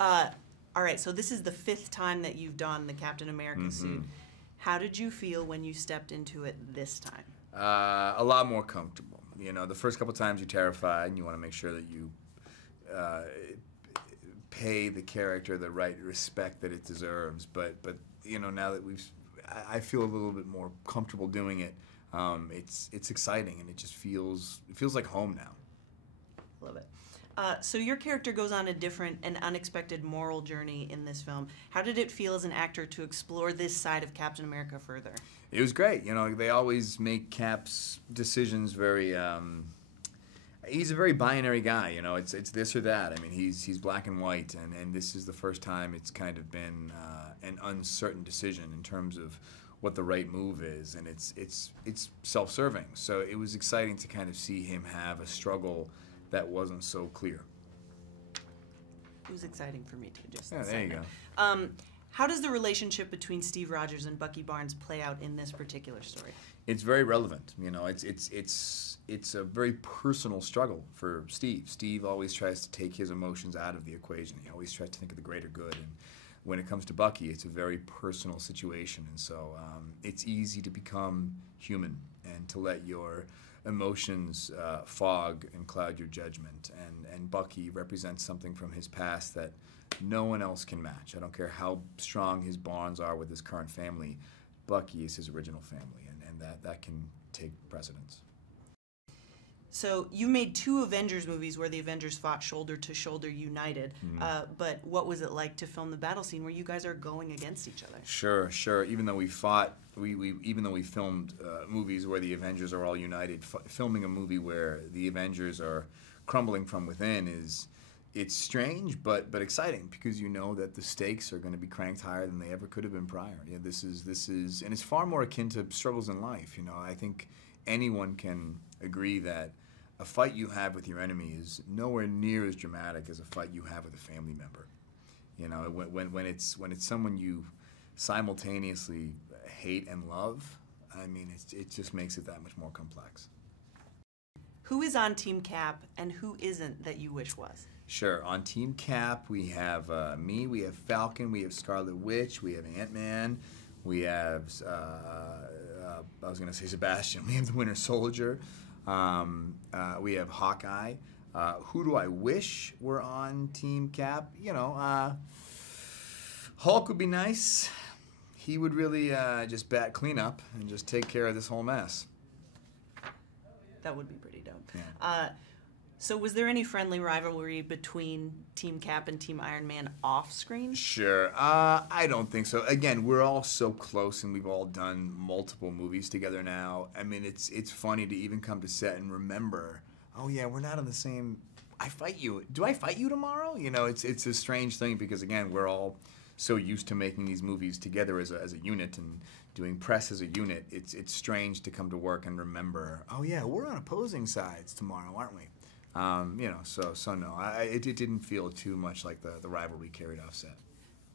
All right, so this is the 5th time that you've donned the Captain America suit. How did you feel when you stepped into it this time? A lot more comfortable. You know, the first couple times you're terrified, and you want to make sure that you pay the character the right respect that it deserves. But you know, now that I feel a little bit more comfortable doing it. It's exciting, and it just feels like home now. Love it. So your character goes on a different and unexpected moral journey in this film. How did it feel as an actor to explore this side of Captain America further? It was great. You know, they always make Cap's decisions very. He's a very binary guy. You know, it's this or that. I mean, he's black and white, and this is the first time it's kind of been an uncertain decision in terms of what the right move is, and it's self-serving. So it was exciting to kind of see him have a struggle that wasn't so clear. It was exciting for me too. Just yeah, there you go. How does the relationship between Steve Rogers and Bucky Barnes play out in this particular story? It's very relevant. You know, it's a very personal struggle for Steve. Steve always tries to take his emotions out of the equation. He always tries to think of the greater good. And when it comes to Bucky, it's a very personal situation, and so it's easy to become human and to let your emotions fog and cloud your judgment. And Bucky represents something from his past that no one else can match. I don't care how strong his bonds are with his current family. Bucky is his original family, and that can take precedence. So you made 2 Avengers movies where the Avengers fought shoulder to shoulder united. But what was it like to film the battle scene where you guys are going against each other? Sure. Even though we fought, even though we filmed movies where the Avengers are all united, filming a movie where the Avengers are crumbling from within it's strange but exciting, because you know that the stakes are going to be cranked higher than they ever could have been prior. Yeah, this is, and it's far more akin to struggles in life. You know, I think anyone can agree that a fight you have with your enemy is nowhere near as dramatic as a fight you have with a family member. You know, when it's someone you simultaneously hate and love, I mean, it just makes it that much more complex. Who is on Team Cap and who isn't that you wish was? Sure. On Team Cap, we have me, we have Falcon, we have Scarlet Witch, we have Ant-Man, we have, I was going to say Sebastian, we have the Winter Soldier, we have Hawkeye. Who do I wish were on Team Cap? You know, Hulk would be nice. He would really just bat cleanup and just take care of this whole mess. That would be pretty dope. Yeah. So was there any friendly rivalry between Team Cap and Team Iron Man off screen? Sure. I don't think so. Again, we're all so close, and we've all done multiple movies together now. I mean, it's funny to even come to set and remember, oh yeah, we're not on the same. I fight you. Do I fight you tomorrow? You know, it's a strange thing, because again, we're all so used to making these movies together as a unit and doing press as a unit. It's strange to come to work and remember, oh yeah, we're on opposing sides tomorrow, aren't we? You know, so no, it didn't feel too much like the rivalry carried off set.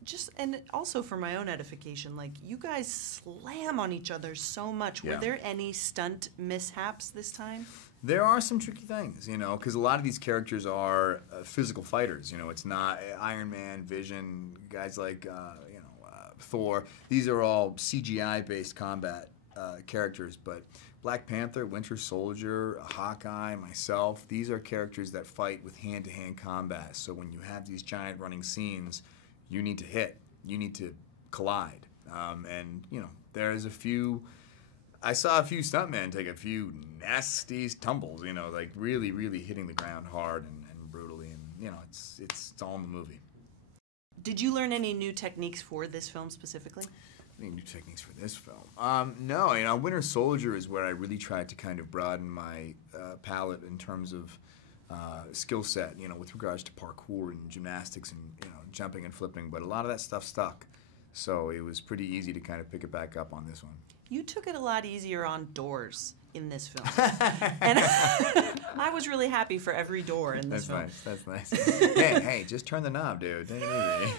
Just, and also for my own edification, like, you guys slam on each other so much. Yeah. Were there any stunt mishaps this time? There are some tricky things, you know, because a lot of these characters are physical fighters. You know, it's not Iron Man, Vision, guys like, Thor. These are all CGI-based combat characters, but Black Panther, Winter Soldier, Hawkeye, myself, these are characters that fight with hand-to-hand combat. So when you have these giant running scenes, you need to hit, you need to collide. And, you know, there's I saw a few stuntmen take a few nasty tumbles, you know, like really, really hitting the ground hard and brutally. And, you know, it's all in the movie. Did you learn any new techniques for this film specifically? Any new techniques for this film? No, you know, Winter Soldier is where I really tried to kind of broaden my palette in terms of skill set, you know, with regards to parkour and gymnastics and, you know, jumping and flipping. But a lot of that stuff stuck, so it was pretty easy to kind of pick it back up on this one. You took it a lot easier on doors in this film. And I was really happy for every door in this film. That's nice. Hey, just turn the knob, dude. Take it easy.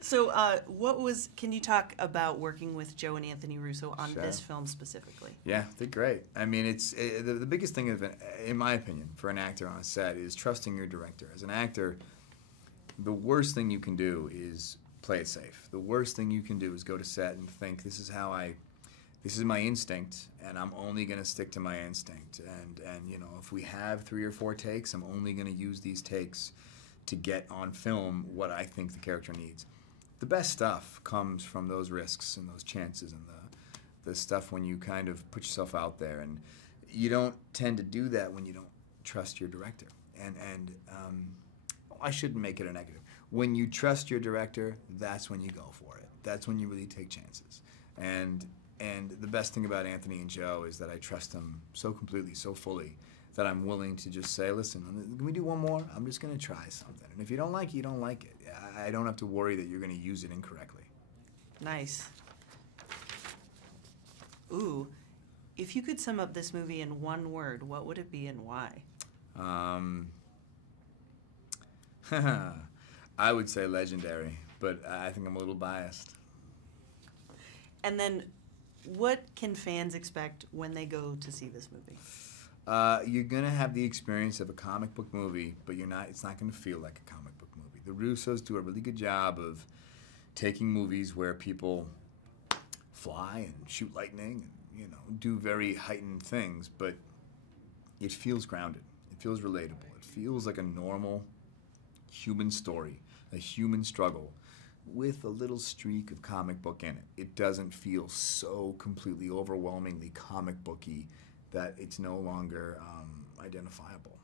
So can you talk about working with Joe and Anthony Russo on Sure. this film specifically? Yeah, they're great. I mean, the biggest thing, in my opinion, for an actor on a set is trusting your director. As an actor, the worst thing you can do is play it safe. The worst thing you can do is go to set and think, this is my instinct, and I'm only going to stick to my instinct. And you know, if we have 3 or 4 takes, I'm only going to use these takes to get on film what I think the character needs. The best stuff comes from those risks and those chances and the stuff when you kind of put yourself out there. And you don't tend to do that when you don't trust your director. And I shouldn't make it a negative. When you trust your director, that's when you go for it. That's when you really take chances. And the best thing about Anthony and Joe is that I trust them so completely, so fully, that I'm willing to just say, listen, can we do one more? I'm just going to try something. And if you don't like it, you don't like it. I don't have to worry that you're going to use it incorrectly. Nice. Ooh, if you could sum up this movie in one word, what would it be and why? I would say legendary, but I think I'm a little biased. And then, what can fans expect when they go to see this movie? You're gonna have the experience of a comic book movie, but it's not gonna feel like a comic book movie. The Russos do a really good job of taking movies where people fly and shoot lightning and, you know, do very heightened things, but it feels grounded. It feels relatable. It feels like a normal human story, a human struggle with a little streak of comic book in it. It doesn't feel so completely overwhelmingly comic booky that it's no longer identifiable.